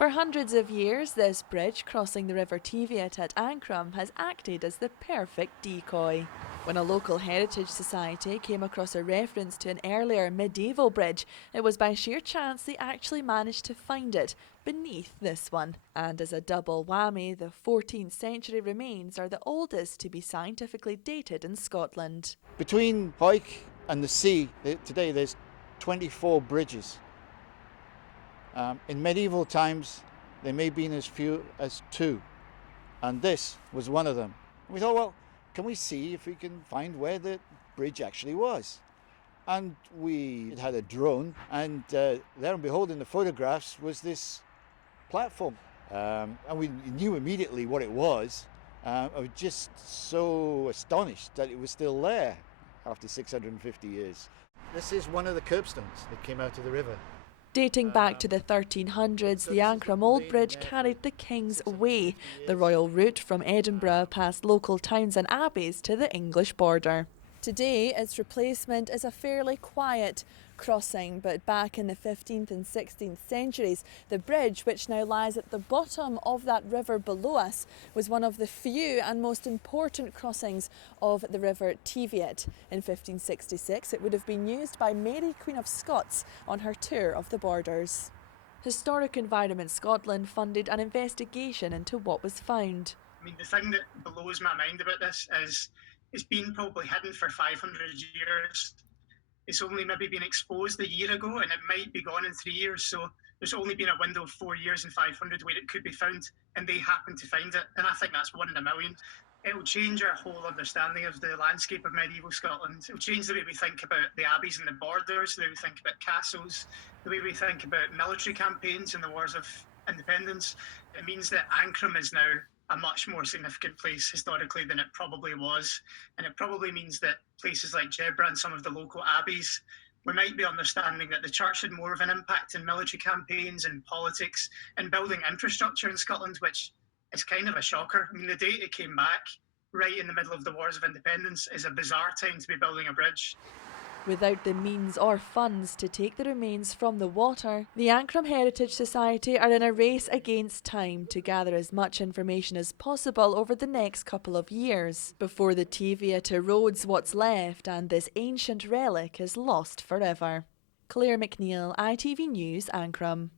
For hundreds of years, this bridge crossing the River Teviot at Ancrum has acted as the perfect decoy. When a local heritage society came across a reference to an earlier medieval bridge, it was by sheer chance they actually managed to find it beneath this one. And as a double whammy, the 14th century remains are the oldest to be scientifically dated in Scotland. Between Hawick and the sea, today there's 24 bridges. In medieval times, there may have been as few as 2, and this was one of them. We thought, well, can we see if we can find where the bridge actually was? And we had a drone, and there and behold, in the photographs was this platform. And we knew immediately what it was. I was just so astonished that it was still there after 650 years. This is one of the curbstones that came out of the river. Dating back to the 1300s, the Ancrum Old Bridge carried the King's Way, the royal route from Edinburgh past local towns and abbeys to the English border. Today, its replacement is a fairly quiet crossing, but back in the 15th and 16th centuries, the bridge, which now lies at the bottom of that river below us, was one of the few and most important crossings of the River Teviot. In 1566, it would have been used by Mary, Queen of Scots, on her tour of the borders. Historic Environment Scotland funded an investigation into what was found. I mean, the thing that blows my mind about this is it's been probably hidden for 500 years. It's only maybe been exposed a year ago, and it might be gone in 3 years. So there's only been a window of 4 years and 500 where it could be found, and they happen to find it. And I think that's 1 in a million. It will change our whole understanding of the landscape of medieval Scotland. It will change the way we think about the abbeys and the borders, the way we think about castles, the way we think about military campaigns and the wars of independence. It means that Ancrum is now a much more significant place historically than it probably was. And it probably means that places like Jedburgh and some of the local abbeys, we might be understanding that the church had more of an impact in military campaigns and politics and building infrastructure in Scotland, which is kind of a shocker. I mean, the date it came back, right in the middle of the Wars of Independence, is a bizarre time to be building a bridge. Without the means or funds to take the remains from the water, the Ancrum Heritage Society are in a race against time to gather as much information as possible over the next couple of years, before the Teviot erodes what's left and this ancient relic is lost forever. Claire McNeil, ITV News, Ancrum.